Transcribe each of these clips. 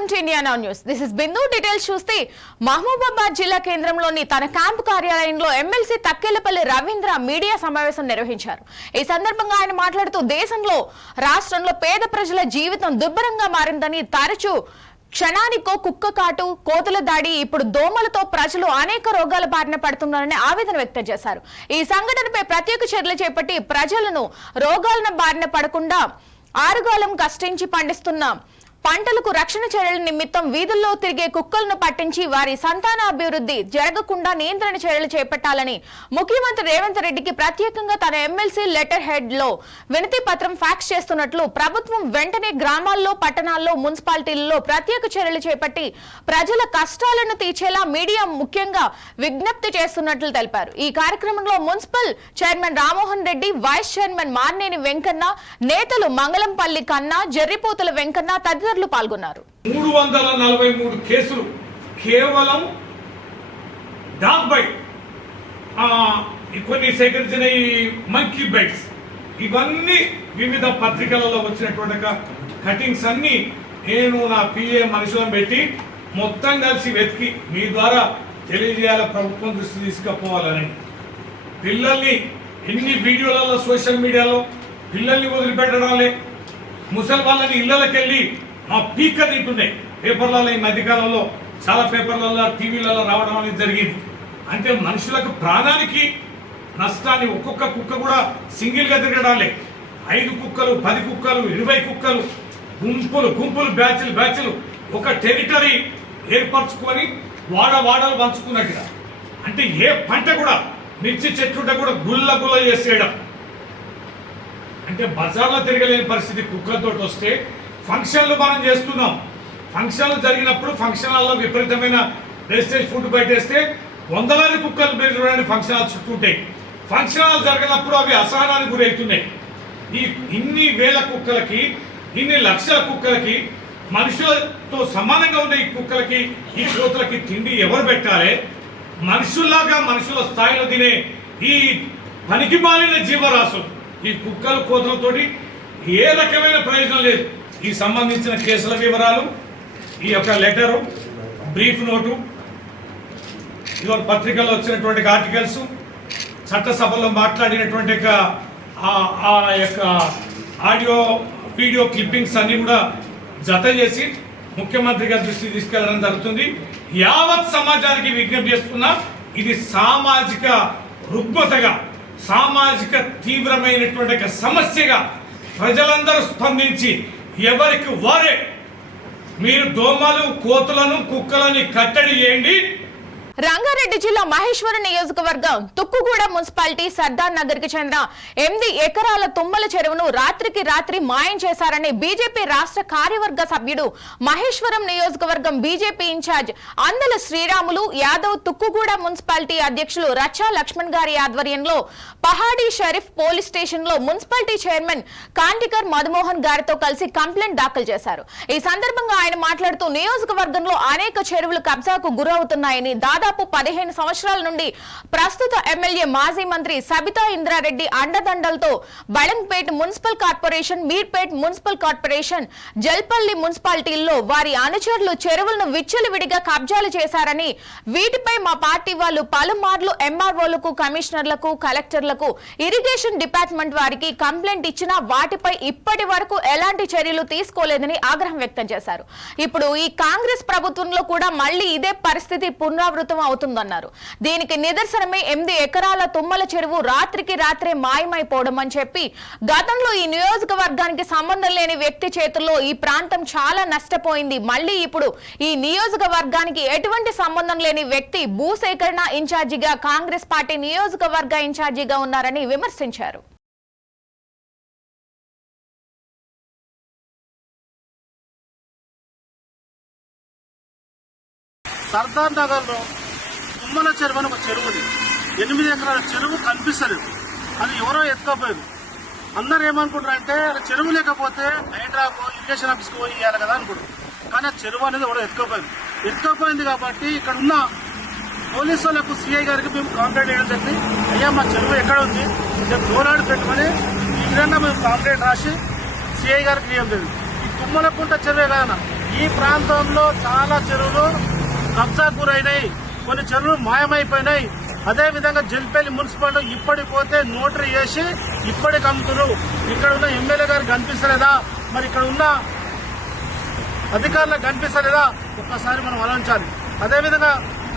Welcome to India now news. This is Bindu. Details చూస్తే మహబూబాబాద్ జిల్లా కేంద్రంలోని తన క్యాంపు కార్యాలయంలో ఎమ్మెల్సీ తక్కెళ్లపల్లి రవీంద్ర మీడియా సమావేశం నిర్వహించారు. ఈ సందర్భంగా ఆయన మాట్లాడుతూ రాష్ట్రంలో పేద ప్రజల జీవితం దుర్భరంగా మారిందని, తరచూ క్షణానికో కుక్క కాటు, కోతుల దాడి, ఇప్పుడు దోమలతో ప్రజలు అనేక రోగాల బారిన పడుతున్నారని ఆవేదన వ్యక్తం చేశారు. ఈ సంఘటనపై ప్రత్యేక చర్యలు చేపట్టి ప్రజలను రోగాల బారిన పడకుండా ఆరుగాలం కష్టించి పండిస్తున్న పంటలకు రక్షణ చర్యల నిమిత్తం వీధుల్లో తిరిగే కుక్కలను పట్టించి వారి సంతానాభివృద్ధి జరగకుండా నియంత్రణ చర్యలు చేపట్టాలని ముఖ్యమంత్రి రేవంత్ రెడ్డికి ప్రత్యేకంగా తన ఎమ్మెల్సీ లెటర్ హెడ్ లో వినతి పత్రం ఫ్యాక్స్ చేస్తున్నట్లు, ప్రభుత్వం వెంటనే గ్రామాల్లో, పట్టణాల్లో, మున్సిపాలిటీల్లో ప్రత్యేక చర్యలు చేపట్టి ప్రజల కష్టాలను తీర్చేలా మీడియా ముఖ్యంగా విజ్ఞప్తి చేస్తున్నట్లు తెలిపారు. ఈ కార్యక్రమంలో municipal chairman Rammohan Reddy, vice chairman Marneni Venkanna, నేతలు మంగళంపల్లి కన్నా, జర్రిపోతుల వెంకన్న తదితరులు పాల్గొన్నారు. 343 కేసులు కేవలం డాగ్ బైట్, కొన్ని సేకరించిన ఈ మంకీ బైట్స్, ఇవన్నీ వివిధ పత్రికలలో వచ్చినటువంటి కటింగ్స్ అన్ని నేను నా పిఏ మనుషులను పెట్టి మొత్తం కలిసి వెతికి మీ ద్వారా తెలియజేయాల, ప్రభుత్వం దృష్టి తీసుకుపోవాలని. పిల్లల్ని ఎన్ని వీడియోలలో సోషల్ మీడియాలో పిల్లల్ని వదిలిపెట్టడాలే, ముసలి వాళ్ళని ఇళ్లకి వెళ్ళి మా పీక్క తింటున్నాయి. పేపర్లలో ఈ మధ్యకాలంలో చాలా పేపర్లలో, టీవీలలో రావడం అనేది జరిగింది. అంటే మనుషులకు ప్రాణానికి నష్టాన్ని, ఒక్కొక్క కుక్క కూడా సింగిల్గా తిరగడాలే, 5 కుక్కలు, 10 కుక్కలు, 20 కుక్కలు, గుంపులు బ్యాచ్లు ఒక టెరిటరీ ఏర్పరచుకొని వాడలు పంచుకున్నట్టుగా. అంటే ఏ పంట కూడా, మిర్చి చెట్లుంటే కూడా గుల్ల చేసేయడం. అంటే బజార్లో తిరగలేని పరిస్థితి కుక్కలతో వస్తే, ఫంక్షన్లు మనం చేస్తున్నాం, ఫంక్షన్లు జరిగినప్పుడు ఫంక్షన్ హాల్లో విపరీతమైన వేస్టేజ్ ఫుడ్ బయటేస్తే వందలాది కుక్కలు మీరు చూడండి ఫంక్షన్ హాల్ చుట్టూ ఉంటాయి. ఫంక్షన్ హాల్ జరిగినప్పుడు అవి అసహనానికి గురవుతున్నాయి. ఈ ఇన్ని వేల కుక్కలకి, ఇన్ని లక్షల కుక్కలకి, మనుషులతో సమానంగా ఉన్న ఈ కుక్కలకి, ఈ కోతులకి తిండి ఎవరు పెట్టాలి? మనుషుల్లాగా మనుషుల స్థాయిలో తినే ఈ పనికి మాలిన జీవరాశులు ఈ కుక్కలు, కోతులతోటి ఏ రకమైన ప్రయోజనం లేదు. ఈ సంబంధించిన కేసుల వివరాలు, ఈ యొక్క లెటరు, బ్రీఫ్ నోటు, ఇవాళ పత్రికల్లో వచ్చినటువంటి ఆర్టికల్స్, చట్టసభలో మాట్లాడినటువంటి ఆ యొక్క ఆడియో వీడియో క్లిప్పింగ్స్ అన్ని కూడా జత చేసి ముఖ్యమంత్రి గారి దృష్టికి తీసుకెళ్లడం జరుగుతుంది. యావత్ సమాజానికి విజ్ఞప్తి చేస్తున్నా, ఇది సామాజిక రుగ్మతగా, సామాజిక తీవ్రమైనటువంటి సమస్యగా ప్రజలందరూ స్పందించి ఎవరికి వారే మీరు దోమలు, కోతులను, కుక్కలని కట్టడి చేయండి. రంగారెడ్డి జిల్లా మహేశ్వరం నియోజకవర్గం తుక్కుగూడ మున్సిపాలిటీ సర్దార్ నగర్ కి చెందిన 8 ఎకరాల తుమ్మల చెరువును రాత్రికి రాత్రి మాయం చేశారని బీజేపీ రాష్ట్ర కార్యవర్గ సభ్యుడు, మహేశ్వరం నియోజకవర్గం BJP incharge Andela Sriramulu Yadav Tukkuguda municipality అధ్యక్షులు రచ్చా లక్ష్మణ్ గారి ఆధ్వర్యంలో పహాడీ షరీఫ్ పోలీస్ స్టేషన్ లో మున్సిపాలిటీ చైర్మన్ కాంటికర్ మధుమోహన్ గారితో కలిసి కంప్లైంట్ దాఖలు చేశారు. ఈ సందర్భంగా ఆయన మాట్లాడుతూ, నియోజకవర్గంలో అనేక చెరువులు కబ్జాకు గురవుతున్నాయని, దాదాపు 15 సంవత్సరాల నుండి ప్రస్తుత ఎమ్మెల్యే, మాజీ మంత్రి సబితా ఇంద్రారెడ్డి అండదండలతో Badangpet municipal corporation, Meerpet municipal corporation, Jalpally మున్సిపాలిటీల్లో వారి అనుచరులు చెరువులను విచ్చలవిడిగా కబ్జాలు చేశారని, వీటిపై మా పార్టీ వాళ్ళు పలుమార్లు ఎంఆర్ఓలకు, కమిషనర్లకు, కలెక్టర్లకు, ఇరిగేషన్ డిపార్ట్మెంట్ వారికి కంప్లైంట్ ఇచ్చినా వాటిపై ఇప్పటి వరకు ఎలాంటి చర్యలు తీసుకోలేదని ఆగ్రహం వ్యక్తం చేశారు. ఇప్పుడు ఈ కాంగ్రెస్ ప్రభుత్వంలో కూడా మళ్లీ ఇదే పరిస్థితి పునరావృతం అవుతుందన్నారు. దీనికి నిదర్శనమే 8 ఎకరాల తుమ్మల చెరువు రాత్రికి రాత్రే మాయమైపోవడం అని చెప్పి, గతంలో ఈ నియోజకవర్గానికి సంబంధం లేని వ్యక్తి చేతుల్లో ఈ ప్రాంతం చాలా నష్టపోయింది. మళ్లీ ఇప్పుడు ఈ నియోజకవర్గానికి ఎటువంటి సంబంధం లేని వ్యక్తి భూసేకరణ ఇన్ఛార్జిగా, కాంగ్రెస్ పార్టీ నియోజకవర్గ ఇన్ఛార్జిగా ఉన్నారని విమర్శించారు. సర్దార్ నగర్లో తుమ్మల చెరువు అని ఒక చెరువుది, 8 ఎకరాల చెరువు కనిపిస్తలేదు. అది ఎవరో ఎత్తుకోపోయారు. అందరు ఏమనుకుంటారంటే చెరువు లేకపోతే హైడ్రాకో, ఇరిగేషన్ ఆఫీస్కి పోయి ఇవ్వాలి కదా అనుకుంటారు. కానీ ఆ చెరువు అనేది ఎవరో ఎత్తుకోపోయింది కాబట్టి ఇక్కడ ఉన్న పోలీసు వాళ్ళకు, సిఐ గారికి మేము కంప్లైంట్ చేయడం జరిగింది. అయ్యా మా చెరువు ఎక్కడ ఉంది, దోలాడి పెట్టుకుని ఈ విధంగా మేము కంప్లైంట్ రాసి సిఐ గారికి ఇవ్వడం జరిగింది. తుమ్మలకుంట చెరువే కాదన్న, ఈ ప్రాంతంలో చాలా చెరువులు కబ్జా గురైనాయి, కొన్ని చెరువులు మాయమైపోయినాయి. అదేవిధంగా జల్పల్లి మున్సిపాలిటీ ఇప్పటికి పోతే నోటరీ చేసి ఇప్పటికి అమ్ముతున్నారు. ఇక్కడ ఉన్న ఎమ్మెల్యే గారికి కనిపిస్తలేదా, మరి ఇక్కడ ఉన్న అధికారులకు కనిపిస్తలేదా, ఒక్కసారి మనం ఆలోచించాలి. అదేవిధంగా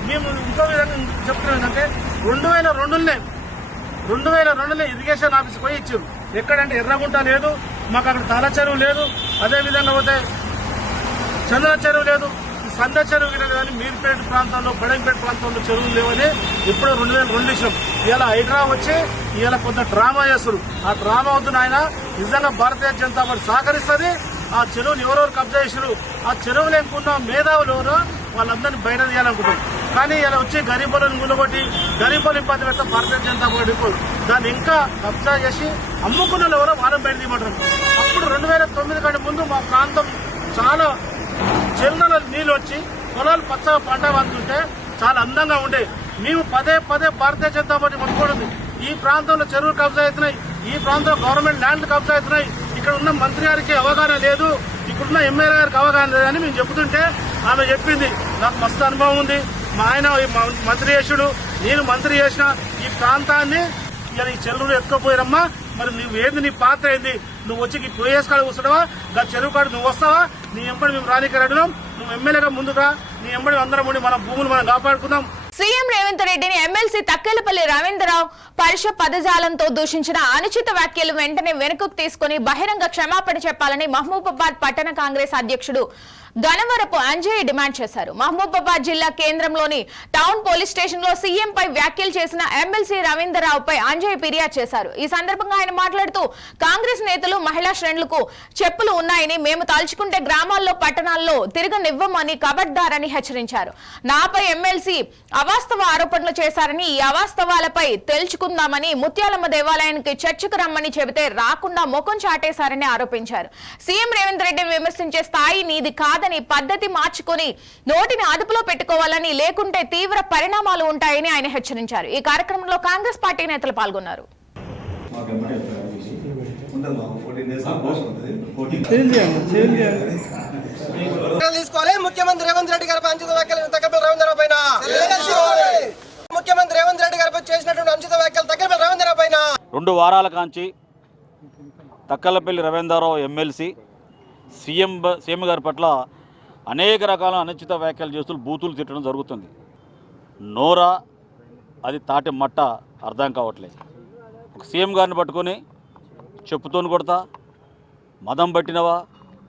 మేము ఇంకో విధంగా చెప్తున్నాం ఏంటంటే 2002లో ఇరిగేషన్ ఆఫీస్ పోయి ఇచ్చారు. ఎక్కడంటే ఎర్రగుంట లేదు, మాకు అక్కడ తల చెరువు లేదు, అదేవిధంగా పోతే చంద్ర చెరువు లేదు, సంద చెరువు లేదు, కానీ మీర్పేట ప్రాంతంలో బడంపేట ప్రాంతంలో చెరువులు లేవని ఇప్పుడు 2002 ఇచ్చినాం. ఇలా హైడ్రా వచ్చి ఇలా కొంత డ్రామా చేస్తారు. ఆ డ్రామా అవుతున్న ఆయన నిజంగా భారతీయ జనతా పార్టీ సహకరిస్తుంది. ఆ చెరువులు ఎవరెవరు కబ్జా చేసారు, ఆ చెరువులు ఎక్కున్న మేధావులు ఎవరో వాళ్ళందరినీ బయట తీయాలనుకుంటారు. కానీ ఇలా వచ్చి గరీబులను గులగొట్టి గరీబులు ఇబ్బంది పెడతా భారతీయ జనతా పార్టీ దాన్ని ఇంకా కబ్జా చేసి అమ్ముకున్న ఎవరో వాళ్ళని బయట తీయమంటారు. అప్పుడు 2009 కంటే ముందు మా ప్రాంతం చాలా చెరువుల నీళ్ళు వచ్చి పొలాలు పచ్చగా పంట పండుతుంటే చాలా అందంగా ఉండే. మేము పదే భారతీయ జనతా పార్టీ పట్టుకోవడం, ఈ ప్రాంతంలో చెరువులు కబ్జా అవుతున్నాయి, ఈ ప్రాంతంలో గవర్నమెంట్ ల్యాండ్లు కబ్జా అవుతున్నాయి, ఇక్కడ ఉన్న మంత్రి గారికి అవగాహన లేదు, ఇక్కడున్న ఎమ్మెల్యే గారికి అవగాహన లేదని మేము చెబుతుంటే ఆమె చెప్పింది, నాకు మస్తు అనుభవం ఉంది, మా ఆయన మంత్రి చేసాడు, నేను మంత్రి చేసిన ఈ ప్రాంతాన్ని ఇలా ఈ చెరువులు ఎత్తుకపోయారమ్మా, మరి నువ్వు ఏంది, నీ పాత్ర ఏంది, నువ్వు వచ్చి పోయేసి కాడ కూర్చున్నావా, దా చెరువు కాడ నువ్వు వస్తావా, నీ ఎంబడి మేము రానికి అడగడం, నువ్వు ఎమ్మెల్యేగా ముందుగా నీ ఎంబడి అందరం ఉండి మన భూములు మనం కాపాడుకుందాం. సీఎం రేవంత్ రెడ్డిని ఎమ్మెల్సీ తక్కెలపల్లి రవీంద్రరావు పరుష పదజాలంతో దూషించిన అనుచిత వ్యాఖ్యలు వెంటనే వెనుకకు తీసుకుని బహిరంగ క్షమాపణ చెప్పాలని మహబూబాబాద్ పట్టణ కాంగ్రెస్ అధ్యక్షుడు గణవరపు అంజయ్య డిమాండ్ చేశారు. మహబూబాబాద్ జిల్లా కేంద్రంలోని టౌన్ పోలీస్ స్టేషన్ లో సీఎం పై వ్యాఖ్యలు చేసిన ఎమ్మెల్సీ రవీంద్రరావుపై అంజయ్య ఫిర్యాదు చేశారు. ఈ సందర్భంగా ఆయన మాట్లాడుతూ కాంగ్రెస్ నేతలు మహిళా శ్రేణులకు చెప్పులు ఉన్నాయని, మేము తలుచుకుంటే గ్రామాల్లో పట్టణాల్లో తిరగనివ్వమని కబడ్దారని హెచ్చరించారు. నాపై ఎమ్మెల్సీ అవాస్తవ ఆరోపణలు చేశారని, ఈ అవాస్తవాలపై తెలుసుకుందామని ముత్యాలమ్మ దేవాలయానికి చర్చకు రమ్మని చెబితే రాకుండా ముఖం చాటేశారని ఆరోపించారు. సీఎం రేవంత్ రెడ్డిని విమర్శించే స్థాయి నీది కాదని పద్ధతి మార్చుకొని నోటిని అదుపులో పెట్టుకోవాలని, లేకుంటే తీవ్ర పరిణామాలు ఉంటాయని ఆయన హెచ్చరించారు. ఈ కార్యక్రమంలో కాంగ్రెస్ పార్టీ నేతలు పాల్గొన్నారు. తీసుకోవాలి. ముఖ్యమంత్రి రేవంత్ రెడ్డి గారిపై అనుచిత వ్యాఖ్యలు తగ్గపల్లి రవీంద్రరావు పైన, ముఖ్యమంత్రి రేవంత్ రెడ్డి గారిపై చేసినటువంటి అనుచిత వ్యాఖ్యలు తగ్గపల్లి రవీంద్రరావు పైన 2 వారాల కాంచి తక్కలపల్లి రవీంద్రరావు ఎమ్మెల్సీ సీఎం గారి పట్ల అనేక రకాల అనుచిత వ్యాఖ్యలు చేస్తూ బూతులు తిట్టడం జరుగుతుంది. నోరా అది తాటి మట్ట అర్థం కావట్లేదు. ఒక సీఎం గారిని పట్టుకొని చెప్పుతోని కొడతా, మదం పట్టినవా,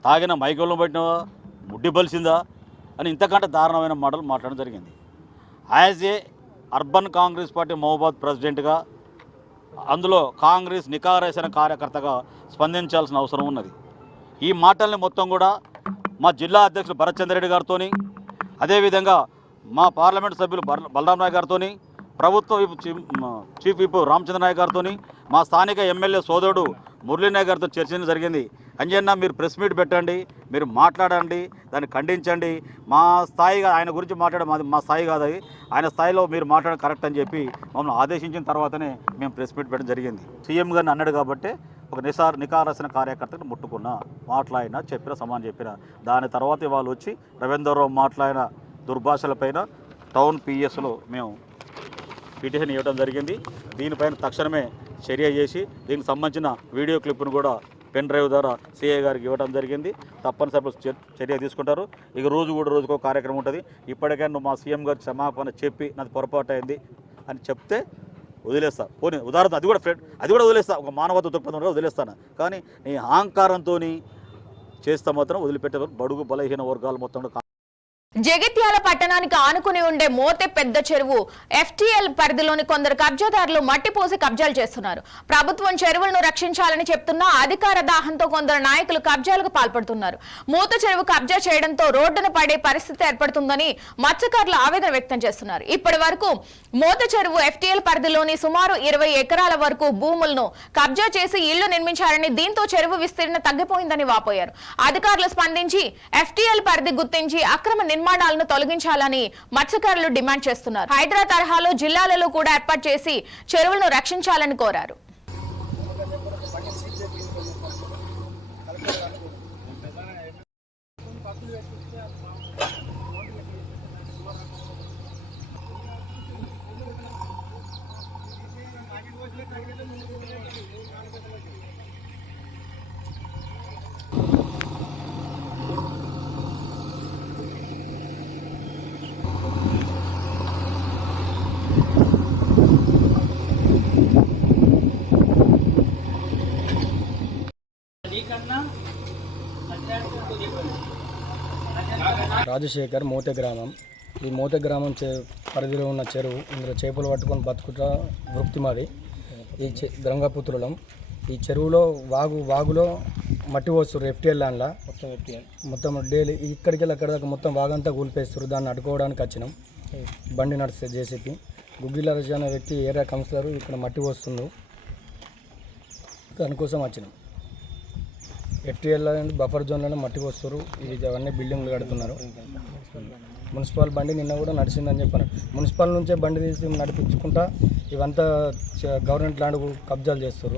తాగిన మైకంలో పట్టినవా, ముడ్డి బలిసిందా అని ఇంతకంటే దారుణమైన మాటలు మాట్లాడడం జరిగింది. As a urban Congress party Mahabubabad ప్రెసిడెంట్గా, అందులో కాంగ్రెస్ నికారేసిన కార్యకర్తగా స్పందించాల్సిన అవసరం ఉన్నది. ఈ మాటల్ని మొత్తం కూడా మా జిల్లా అధ్యక్షులు భరత్ చంద్రెడ్డి గారితో, అదేవిధంగా మా పార్లమెంటు సభ్యులు బలరాం నాయక్ గారితో, ప్రభుత్వ చీఫ్ విప్ రామచంద్ర నాయక్ గారితో, మా స్థానిక ఎమ్మెల్యే సోదరుడు మురళీ నాయక్ గారితో చర్చించడం జరిగింది. అంజన్న మీరు ప్రెస్ మీట్ పెట్టండి, మీరు మాట్లాడండి, దాన్ని ఖండించండి, మా స్థాయిగా ఆయన గురించి మాట్లాడడం మా స్థాయి కాదు, అది ఆయన స్థాయిలో మీరు మాట్లాడడం కరెక్ట్ అని చెప్పి మమ్మల్ని ఆదేశించిన తర్వాతనే మేము ప్రెస్ మీట్ పెట్టడం జరిగింది. సీఎం గారిని అన్నాడు కాబట్టి ఒక నికారసిన కార్యకర్తను ముట్టుకున్నా, మాట్లాడినా, చెప్పిన సమానం చెప్పిన. దాని తర్వాత వాళ్ళు వచ్చి రవీంద్రరావు మాట్లాడిన దుర్భాషలపైన టౌన్ పిఎస్లో మేము పిటిషన్ ఇవ్వడం జరిగింది. దీనిపైన తక్షణమే చర్య చేసి దీనికి సంబంధించిన వీడియో క్లిప్ను కూడా పెన్ డ్రైవ్ ద్వారా సిఐ గారికి ఇవ్వడం జరిగింది. తప్పనిసరి చర్య తీసుకుంటారు. ఇక రోజుకో కార్యక్రమం ఉంటుంది. ఇప్పటికైనా మా సీఎం గారు క్షమాపణ చెప్పి నాది పొరపాటు అయింది అని చెప్తే వదిలేస్తా. పోనీ ఉదాహరణ అది కూడా వదిలేస్తా, ఒక మానవత దృక్పథంలో వదిలేస్తాను. కానీ నీ అహంకారంతో చేస్తే మాత్రం వదిలిపెట్టే బడుగు బలహీన వర్గాలు మొత్తం. జగిత్యాల పట్టణానికి ఆనుకుని ఉండే మోతే పెద్ద చెరువు ఎఫ్టీఎల్ పరిధిలోని కొందరు కబ్జాదారులు మట్టి పోసి కబ్జాలు చేస్తున్నారు. ప్రభుత్వం చెరువులను రక్షించాలని చెప్తున్నా అధికార దాహంతో కొందరు నాయకులు కబ్జాలకు పాల్పడుతున్నారు. మూత చెరువు కబ్జా చేయడంతో రోడ్డున పడే పరిస్థితి ఏర్పడుతుందని మత్స్యకారులు ఆవేదన వ్యక్తం చేస్తున్నారు. ఇప్పటి వరకు మోత చెరువు ఎఫ్టీఎల్ పరిధిలోని సుమారు 20 ఎకరాల వరకు భూములను కబ్జా చేసి ఇళ్లు నిర్మించారని, దీంతో చెరువు విస్తీర్ణ తగ్గిపోయిందని వాపోయారు. అధికారులు స్పందించి ఎఫ్టీఎల్ పరిధి గుర్తించి అక్రమ నిర్మాణాలను తొలగించాలని మత్స్యకారులు డిమాండ్ చేస్తున్నారు. హైదరాబాద్ తరహాలో జిల్లాలలో కూడా ఏర్పాటు చేసి చెరువులను రక్షించాలని కోరారు. రాజశేఖర్ మోతే గ్రామం. ఈ మోతే గ్రామం పరిధిలో ఉన్న చెరువు. ఇందులో చేపలు పట్టుకొని బతుకుతా వృత్తి మాది. ఈ గంగాపుత్రులం. ఈ చెరువులో వాగులో మట్టి పోస్తారు FTL ల్యాండ్లా. మొత్తం డైలీ ఇక్కడికి వెళ్ళి అక్కడ దాకా మొత్తం వాగంతా కూలిపేస్తారు. దాన్ని అడ్డుకోవడానికి వచ్చినాం. బండి నడిస్తే JCP. గుగ్గిల రజ అనే వ్యక్తి ఏరియా కౌన్సిలర్ ఇక్కడ మట్టి పోస్తుండు. దానికోసం వచ్చినాం. FTL ల్యాండ్ బఫర్ జోన్లోనే మట్టి పోస్తారు. ఇవన్నీ బిల్డింగ్లు కడుతున్నారు. మున్సిపల్ బండి నిన్న కూడా నడిచిందని చెప్పారు. మున్సిపల్ నుంచే బండి తీసి నడిపించుకుంటా ఇవంతా గవర్నమెంట్ ల్యాండ్ కబ్జాలు చేస్తారు.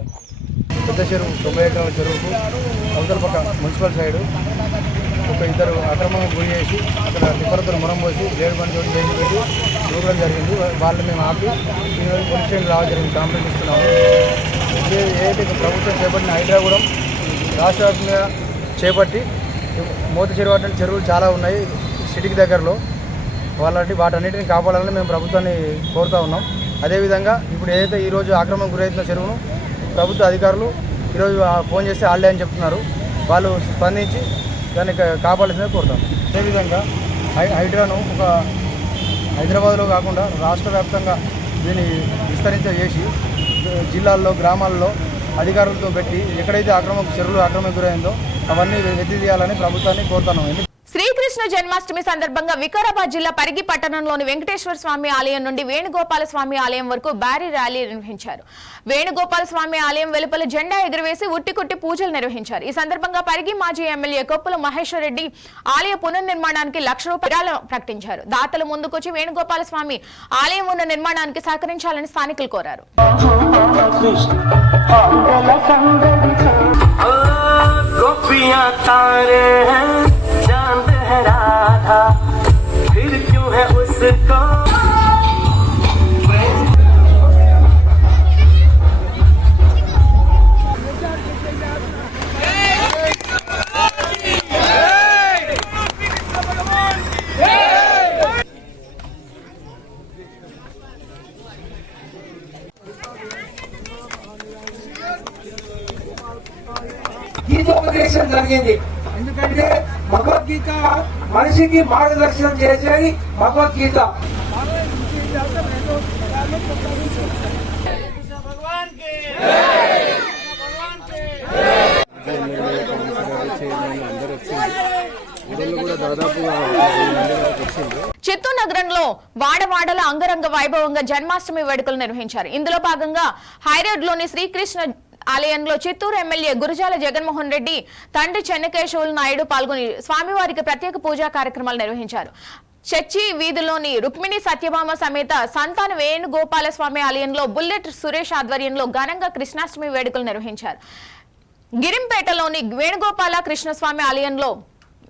పెద్ద చెరువు 90 ఎకరాల చెరువుకు అవతల పక్క మున్సిపల్ సైడు ఒక ఇద్దరు అక్రమంగా గురి చేసి అక్కడ టిప్పలతో మురం పోసి వేరు బండి చోటు చేసి పెట్టి దూరం జరిగింది. వాళ్ళు మేము ఆపి పోలీస్ స్టేషన్ రావడం జరిగింది. కంప్లైంట్ ఇస్తున్నాము. ఏదైతే ప్రభుత్వం చేపట్టిన హైదరాబాద్ రాష్ట్ర వ్యాప్తంగా చేపట్టి మోతి చెరువు అటువంటి చెరువులు చాలా ఉన్నాయి సిటీకి దగ్గరలో. వాటన్నిటిని కాపాడాలని మేము ప్రభుత్వాన్ని కోరుతూ ఉన్నాం. అదేవిధంగా ఇప్పుడు ఏదైతే ఈరోజు ఆక్రమణకు గురైతున్న చెరువును ప్రభుత్వ అధికారులు ఈరోజు ఫోన్ చేస్తే ఆల్డే అని చెప్తున్నారు. వాళ్ళు స్పందించి దాన్ని కాపాడాల్సిందే కోరుతాం. అదేవిధంగా హైడ్రాను ఒక హైదరాబాద్లో కాకుండా రాష్ట్ర వ్యాప్తంగా దీన్ని విస్తరించేసి జిల్లాల్లో గ్రామాల్లో అధికారులతో పెట్టి ఎక్కడైతే చెరువులు ఆక్రమణకు గురైందో అవన్నీ వెతి తీయాలని ప్రభుత్వాన్ని కోరుతున్నాం. శ్రీకృష్ణ జన్మాష్టమి సందర్భంగా వికారాబాద్ జిల్లా పరిగి పట్టణంలోని వెంకటేశ్వర స్వామి ఆలయం నుండి వేణుగోపాల స్వామి ఆలయం వరకు భారీ ర్యాలీ నిర్వహించారు. వేణుగోపాల స్వామి ఆలయం వెలుపల జెండా ఎగురవేసి ఉట్టికొట్టి పూజలు నిర్వహించారు. ఈ సందర్భంగా పరిగి మాజీ ఎమ్మెల్యే కొప్పుల మహేశ్వర్ రెడ్డి ఆలయ పునర్నిర్మాణానికి ₹1,00,000 ప్రకటించారు. దాతలు ముందుకొచ్చి వేణుగోపాల స్వామి ఆలయం ఉన్న నిర్మాణానికి సహకరించాలని స్థానికులు కోరారు. గీతోపదేశం జరిగింది. ఎందుకంటే భగవద్గీత మనిషికి మార్గదర్శనం చేసేది భగవద్గీత. చిత్తూరు నగరంలో వాడవాడల అంగరంగ వైభవంగా జన్మాష్టమి వేడుకలు నిర్వహించారు. ఇందులో భాగంగా హైరోడ్లోని శ్రీకృష్ణ ఆలయంలో చిత్తూరు ఎమ్మెల్యే గురజాల జగన్మోహన్ రెడ్డి తండ్రి చెన్నకేశవులు నాయుడు పాల్గొని స్వామివారికి ప్రత్యేక పూజా కార్యక్రమాలు నిర్వహించారు. చర్చి వీధిలోని రుక్మిణి సత్యభామ సమేత సంతాన వేణుగోపాల స్వామి ఆలయంలో బుల్లెట్ సురేష్ ఆధ్వర్యంలో ఘనంగా కృష్ణాష్టమి వేడుకలు నిర్వహించారు. గిరింపేటలోని వేణుగోపాల కృష్ణస్వామి ఆలయంలో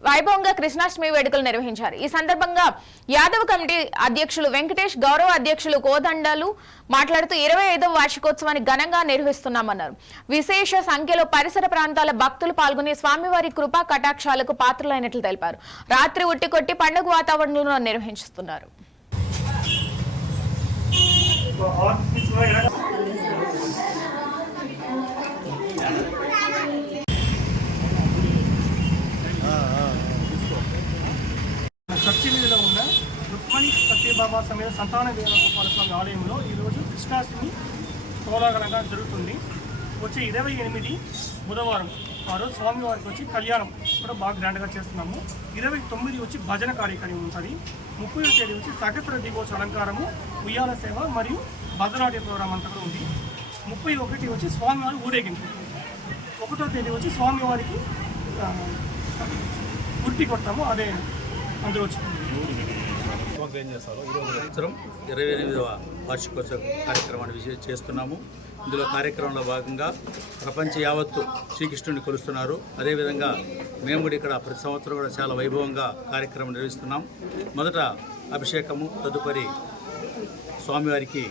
వైభవంగా కృష్ణాష్టమి వేడుకలు నిర్వహించారు. ఈ సందర్భంగా యాదవ్ కమిటీ అధ్యక్షులు వెంకటేష్, గౌరవ అధ్యక్షులు కోదండలు మాట్లాడుతూ 25వ వార్షికోత్సవాన్ని ఘనంగా నిర్వహిస్తున్నామన్నారు. విశేష సంఖ్యలో పరిసర ప్రాంతాల భక్తులు పాల్గొని స్వామివారి కృపా కటాక్షాలకు పాత్రలైనట్లు తెలిపారు. రాత్రి ఉట్టికొట్టి పండుగ వాతావరణంలో నిర్వహిస్తున్నారు. చర్చి వీధిలో ఉన్న రుక్మిణి సత్యభామ సమేత సంతాన వేణుగోపాల స్వామి ఆలయంలో ఈరోజు కృష్ణాష్టమి కోలాహలంగా జరుగుతుంది. వచ్చే 28 బుధవారం ఆ రోజు స్వామివారికి వచ్చి కళ్యాణం కూడా బాగా గ్రాండ్గా చేస్తున్నాము. 29 వచ్చి భజన కార్యక్రమం ఉంటుంది. 30వ తేదీ వచ్చి సహస్ర దిగోచ అలంకారము, ఉయ్యాల సేవ మరియు భద్రనాట్య ప్రోగ్రాం అంతా కూడా ఉంది. 31 వచ్చి స్వామివారి ఊరేగింపు. 1వ తేదీ వచ్చి స్వామివారికి గుర్తి కొడతాము. అదే అందరూ వచ్చి ఏం చేస్తారో ఈరోజు సంవత్సరం 28వ వార్షికోత్సవ కార్యక్రమాన్ని చేస్తున్నాము. ఇందులో కార్యక్రమంలో భాగంగా ప్రపంచ యావత్తు శ్రీకృష్ణుడిని కొలుస్తున్నారు. అదేవిధంగా మేము కూడా ఇక్కడ ప్రతి సంవత్సరం కూడా చాలా వైభవంగా కార్యక్రమం నిర్వహిస్తున్నాం. మొదట అభిషేకము, తదుపరి స్వామివారికి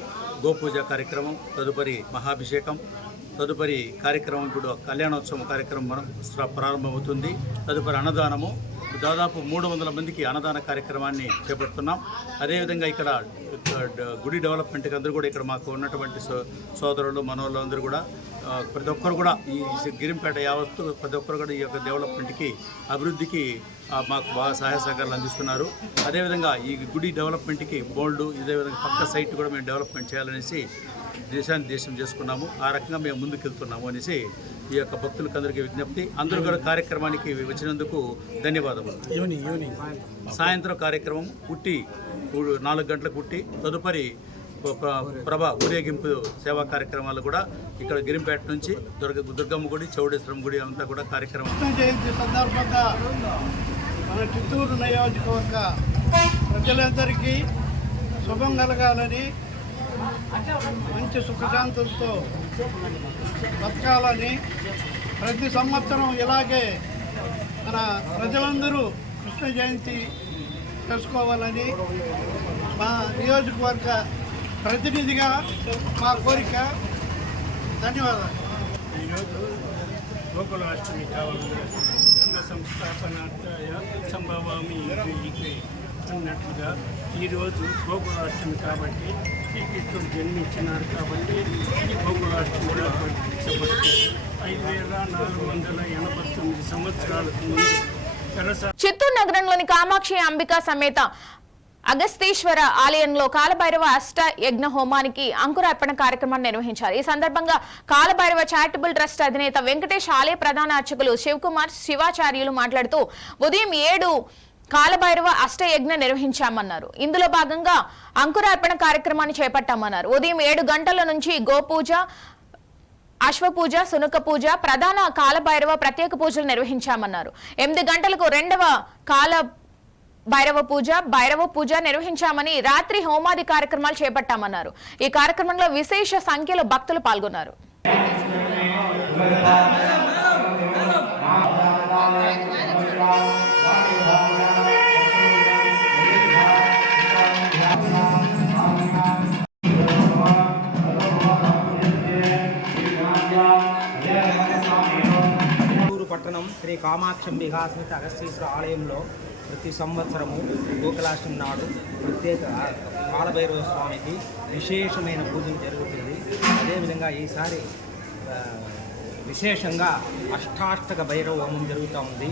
గోపూజ కార్యక్రమం, తదుపరి మహాభిషేకం, తదుపరి కార్యక్రమం ఇప్పుడు కళ్యాణోత్సవం కార్యక్రమం మనం ప్రారంభమవుతుంది. తదుపరి అన్నదానము, దాదాపు 300 మందికి అన్నదాన కార్యక్రమాన్ని చేపడుతున్నాం. అదేవిధంగా ఇక్కడ గుడి డెవలప్మెంట్కి అందరూ కూడా ఇక్కడ మాకు ఉన్నటువంటి సోదరులు మనోళ్ళు అందరూ కూడా ప్రతి ఒక్కరు కూడా ఈ గిరింపేట యావత్తు ప్రతి ఒక్కరు కూడా ఈ యొక్క డెవలప్మెంట్కి అభివృద్ధికి మాకు బాగా సహాయ సహకారాలు అందిస్తున్నారు. అదేవిధంగా ఈ గుడి డెవలప్మెంట్కి బోల్డ్ ఇదేవిధంగా పక్క సైట్ కూడా మేము డెవలప్మెంట్ చేయాలనేసి దేశం చేసుకున్నాము. ఆ రకంగా మేము ముందుకెళ్తున్నాము అనేసి ఈ యొక్క భక్తులకు అందరికీ విజ్ఞప్తి. అందరూ కూడా కార్యక్రమానికి వచ్చినందుకు ధన్యవాదములు. సాయంత్రం కార్యక్రమం 4 గంటలకు తదుపరి ప్రభ ఊరేగింపు సేవా కార్యక్రమాలు కూడా ఇక్కడ గిరింపేట నుంచి దుర్గమ్మ గుడి, చౌడేశ్వరం గుడి అంతా కూడా కార్యక్రమం. కృష్ణ జయంతి సందర్భంగా మన చిత్తూరు నియోజకవర్గ ప్రజలందరికీ శుభం కలగాలని, మంచి సుఖశాంతులతో బతకాలని, ప్రతి సంవత్సరం ఇలాగే మన ప్రజలందరూ కృష్ణ జయంతి చేసుకోవాలని మా నియోజకవర్గ ప్రతినిధిగా మా కోరిక. ధన్యవాదాలు. ఈరోజు గోకులాష్టమి కావాలని ధర్మ సంస్థాపనార్థాయ సంభవామి అన్నట్లుగా ఈరోజు గోకులాష్టమి కాబట్టి శ్రీకృష్ణుడు జన్మించినాడు కాబట్టి ఈ గోకులాష్టమిగా ప్రకటించబడుతుంది. 5489 సంవత్సరాలకు ముందు చిత్తూరు నగరంలోని కామాక్షి అంబికా సమేత అగస్తీశ్వర ఆలయంలో కాలభైరవ అష్ట యజ్ఞ హోమానికి అంకురార్పణ కార్యక్రమాన్ని నిర్వహించారు. ఈ సందర్భంగా కాలభైరవ చారిటబుల్ ట్రస్ట్ అధినేత వెంకటేష్, ఆలయ ప్రధాన అర్చకులు శివకుమార్, శివాచార్యులు మాట్లాడుతూ ఉదయం 7 కాలభైరవ అష్టయజ్ఞ నిర్వహించామన్నారు. ఇందులో భాగంగా అంకురార్పణ కార్యక్రమాన్ని చేపట్టామన్నారు. ఉదయం 7 గంటల నుంచి గోపూజ, అశ్వపూజ, సునక పూజ, ప్రధాన కాలభైరవ ప్రత్యేక పూజలు నిర్వహించామన్నారు. 8 గంటలకు 2వ కాల భైరవ పూజ నిర్వహించామని, రాత్రి హోమాది కార్యక్రమాలు చేపట్టామన్నారు. ఈ కార్యక్రమంలో విశేష సంఖ్యలో భక్తులు పాల్గొన్నారు. పట్టణం శ్రీ కామాక్షంబికా సమేత అగస్తీశ్వర ఆలయంలో ప్రతి సంవత్సరము గోకులాష్టమి నాడు ప్రత్యేక కాలభైరవ స్వామికి విశేషమైన పూజలు జరుగుతుంది. అదేవిధంగా ఈసారి విశేషంగా అష్టాష్టక భైరవ హోమం జరుగుతూ ఉంది.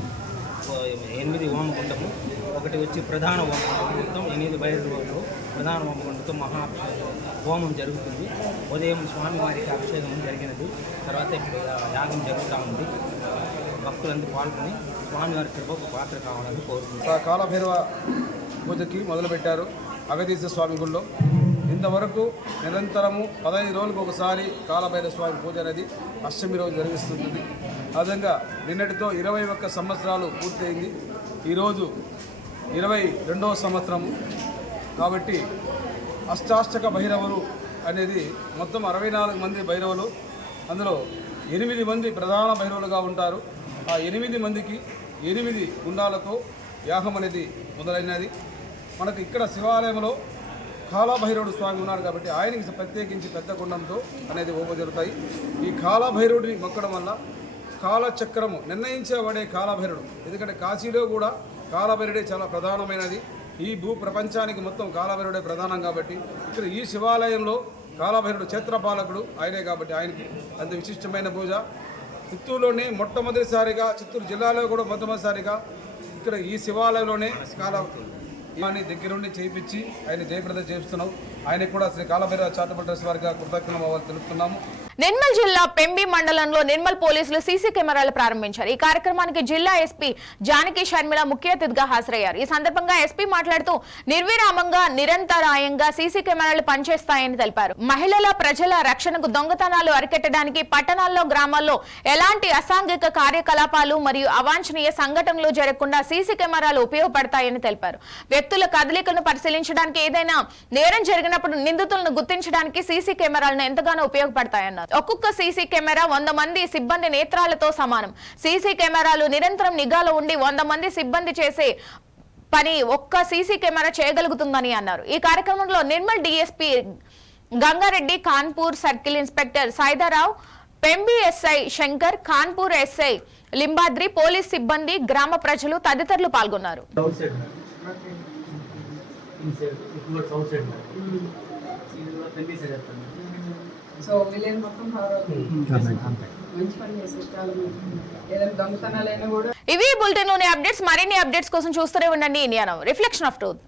8 హోమగుండము, ఒకటి వచ్చి ప్రధాన హోమగుండం, 8 భైరవులు ప్రధాన హోమగుండంతో హోమం జరుగుతుంది. ఉదయం స్వామివారికి అభిషేకం జరిగినది, తర్వాత యాగం జరుగుతూ ఉంది. భక్తులందరూ పాల్గొని స్వామివారి కృపకు పాత్ర కావాలని కోరుకుంటున్నారు. కాలభైరవ పూజకి మొదలుపెట్టారు అగతీశ్వర స్వామి గుళ్ళో. ఇంతవరకు నిరంతరము 15 రోజులకు ఒకసారి కాలభైరవ స్వామి పూజ అనేది అష్టమి రోజు జరిగిస్తుంటుంది. అదేవిధంగా నిన్నటితో 21 సంవత్సరాలు పూర్తయింది. ఈరోజు 22వ సంవత్సరము కాబట్టి అష్టాష్టక భైరవులు అనేది మొత్తం 64 మంది భైరవులు. అందులో 8 మంది ప్రధాన భైరవులుగా ఉంటారు. ఆ 8 మందికి 8 గుండాలతో యాగం అనేది మొదలైనది. మనకు ఇక్కడ శివాలయంలో కాలభైరవుడు స్వామి ఉన్నారు కాబట్టి ఆయనకి ప్రత్యేకించి పెద్ద గుండంతో అనేది హోమం జరుగుతాయి. ఈ కాలభైరవుడిని మొక్కడం వల్ల కాలచక్రము నిర్ణయించబడే కాలభైరవుడు, ఎందుకంటే కాశీలో కూడా కాలభైరవుడే చాలా ప్రధానమైనది. ఈ భూ ప్రపంచానికి మొత్తం కాలభైరవుడే ప్రధానం కాబట్టి ఇక్కడ ఈ శివాలయంలో కాలభైరవుడు క్షేత్రపాలకుడు ఆయనే కాబట్టి ఆయనకి అంత విశిష్టమైన పూజ. చిత్తూరులోనే మొట్టమొదటిసారిగా, చిత్తూరు జిల్లాలో కూడా మొట్టమొదటిసారిగా ఇక్కడ ఈ శివాలయంలోనే దగ్గరుండి చేయించి ఆయన జయప్రదం చేస్తున్నాం. ఆయనకు కూడా శ్రీ కాలభైరవ చారిటబుల్ ట్రస్ట్ వారిగా కృతజ్ఞతలు తెలుపుతున్నాము. నిర్మల్ జిల్లా పెంబి మండలంలో నిర్మల్ పోలీసులు సీసీ కెమెరాలు ప్రారంభించారు. ఈ కార్యక్రమానికి జిల్లా ఎస్పీ జానకి షర్మిల ముఖ్య అతిథిగా హాజరయ్యారు. ఈ సందర్భంగా ఎస్పీ మాట్లాడుతూ నిర్విరామంగా నిరంతరాయంగా సీసీ కెమెరాలు పనిచేస్తాయని తెలిపారు. మహిళల, ప్రజల రక్షణకు, దొంగతనాలు అరికట్టడానికి పట్టణాల్లో, గ్రామాల్లో ఎలాంటి అసాంఘిక కార్యకలాపాలు మరియు అవాంఛనీయ సంఘటనలు జరగకుండా సీసీ కెమెరాలు ఉపయోగపడతాయని తెలిపారు. వ్యక్తుల కదలికలను పరిశీలించడానికి, ఏదైనా నేరం జరిగినప్పుడు నిందితులను గుర్తించడానికి సీసీ కెమెరాలను ఎంతగానో ఉపయోగపడతాయన్నారు. ఒక్కొక్క సీసీ కెమెరా 100 మంది సిబ్బంది నేత్రాలతో సమానం. సీసీ కెమెరాలు నిరంతరం నిఘాలో ఉండి 100 మంది సిబ్బంది చేసే పని ఒక్క సీసీ కెమెరా చేయగలుగుతుందని అన్నారు. ఈ కార్యక్రమంలో Nirmal DSP Gangareddy, Kanpur circle inspector Saidarao, Pembi SI Shankar, Kanpur SI Limbadri, police సిబ్బంది, గ్రామ ప్రజలు తదితరులు పాల్గొన్నారు. సో విలేజ్ మొత్తం కవర్ అవుతుంది. మంచి పని చేశారు, చాలా మంచి పని. ఏదైనా దొంగతనాలైనా కూడా. ఇవి బులెటిన్ లోని అప్డేట్స్. మరిన్ని అప్డేట్స్ కోసం చూస్తూనే ఉండండి India now, reflection of truth.